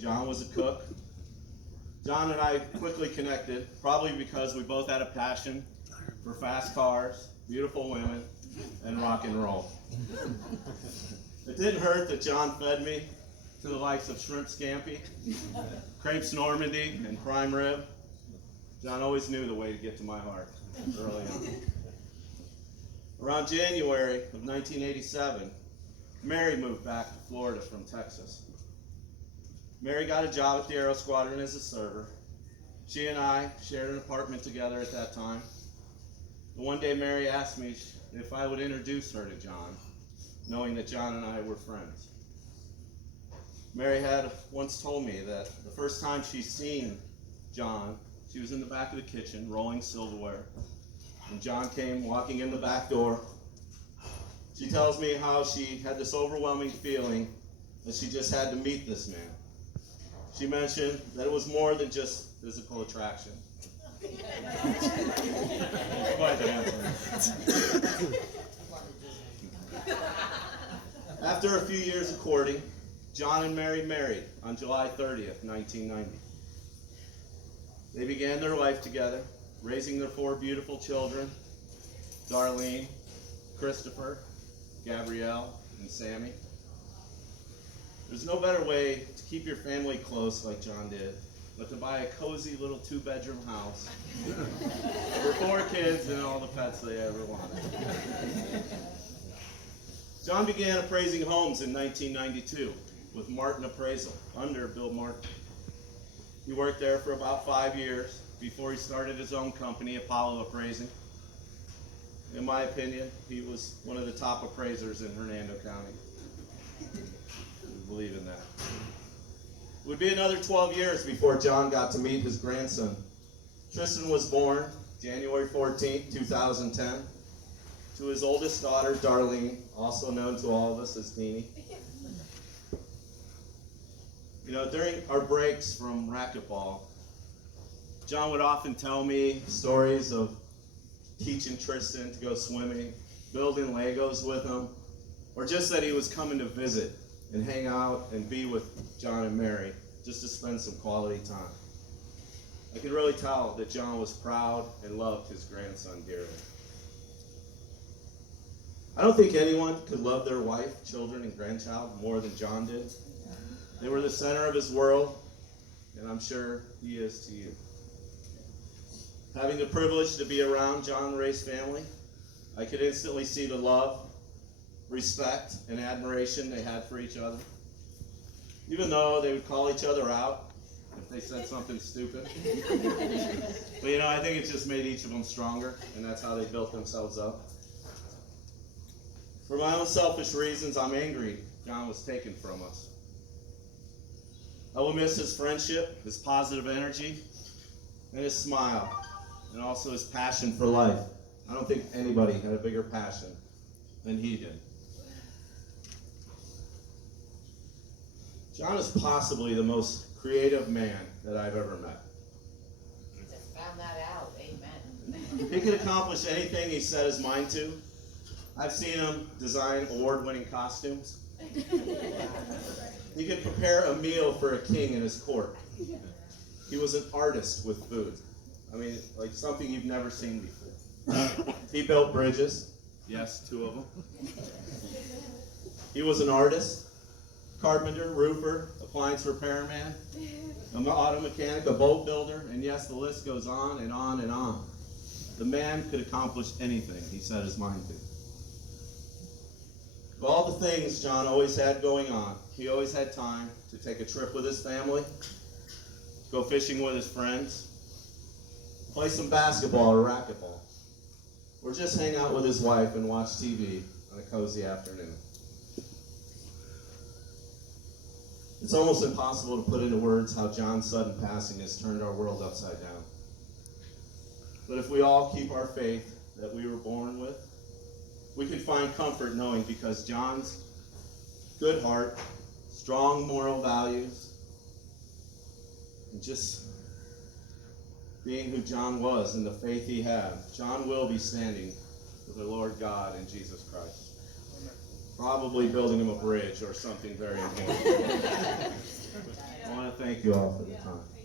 John was a cook. John and I quickly connected, probably because we both had a passion for fast cars, beautiful women, and rock and roll. It didn't hurt that John fed me to the likes of shrimp scampi, crepes Normandy, and prime rib. John always knew the way to get to my heart early on. Around January of 1987, Mary moved back to Florida from Texas. Mary got a job at the Aero Squadron as a server. She and I shared an apartment together at that time. And one day Mary asked me if I would introduce her to John, knowing that John and I were friends. Mary had once told me that the first time she seen John, she was in the back of the kitchen rolling silverware. And John came walking in the back door. She tells me how she had this overwhelming feeling that she just had to meet this man. She mentioned that it was more than just physical attraction. Quite the answer. After a few years of courting, John and Mary married on July 30th, 1990. They began their life together, raising their 4 beautiful children, Darlene, Christopher, Gabrielle, and Sammy. There's no better way to keep your family close like John did, but to buy a cozy little 2-bedroom house for 4 kids and all the pets they ever wanted. John began appraising homes in 1992 with Martin Appraisal under Bill Martin. He worked there for about 5 years before he started his own company, Apollo Appraising. In my opinion, he was one of the top appraisers in Hernando County. I believe in that. It would be another 12 years before John got to meet his grandson. Tristan was born January 14, 2010, to his oldest daughter, Darlene, also known to all of us as Teeny. You know, during our breaks from racquetball, John would often tell me stories of teaching Tristan to go swimming, building Legos with him, or just that he was coming to visit and hang out and be with John and Mary, just to spend some quality time. I could really tell that John was proud and loved his grandson dearly. I don't think anyone could love their wife, children, and grandchild more than John did. They were the center of his world, and I'm sure he is to you. Having the privilege to be around John Ray's family, I could instantly see the love, respect, and admiration they had for each other. Even though they would call each other out if they said something stupid. But you know, I think it just made each of them stronger, and that's how they built themselves up. For my own selfish reasons, I'm angry John was taken from us. I will miss his friendship, his positive energy, and his smile, and also his passion for life. I don't think anybody had a bigger passion than he did. John is possibly the most creative man that I've ever met. You just found that out. Amen. He could accomplish anything he set his mind to. I've seen him design award-winning costumes. He could prepare a meal for a king in his court. He was an artist with food. I mean, like something you've never seen before. He built bridges. Yes, 2 of them. He was an artist, carpenter, roofer, appliance repairman, an auto mechanic, a boat builder, and yes, the list goes on and on and on. The man could accomplish anything he set his mind to. Of all the things John always had going on, he always had time to take a trip with his family, go fishing with his friends, play some basketball or racquetball, or just hang out with his wife and watch TV on a cozy afternoon. It's almost impossible to put into words how John's sudden passing has turned our world upside down. But if we all keep our faith that we were born with, we can find comfort knowing because John's good heart, strong moral values, and just being who John was and the faith he had, John will be standing with the Lord God and Jesus Christ. Probably building him a bridge or something very important. I want thank you all for the time.